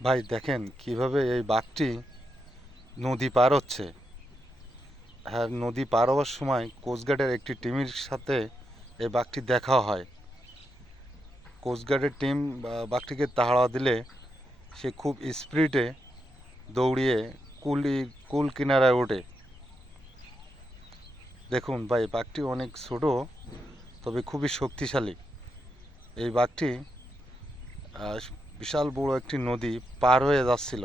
ভাই দেখেন কিভাবে এই বাঘটি নদী পার হচ্ছে। হ্যাঁ, নদী পার হওয়ার সময় কোস্টগার্ডের একটি টিমের সাথে এই বাঘটি দেখা হয়। কোস্টগার্ডের টিম বাঘটিকে তাড়া দিলে সে খুব স্পিডে দৌড়িয়ে কুল কিনারায় ওঠে। দেখুন ভাই, বাঘটি অনেক ছোট, তবে খুবই শক্তিশালী। এই বাঘটি আহ, বিশাল বড় একটি নদী পার হয়ে যাচ্ছিল।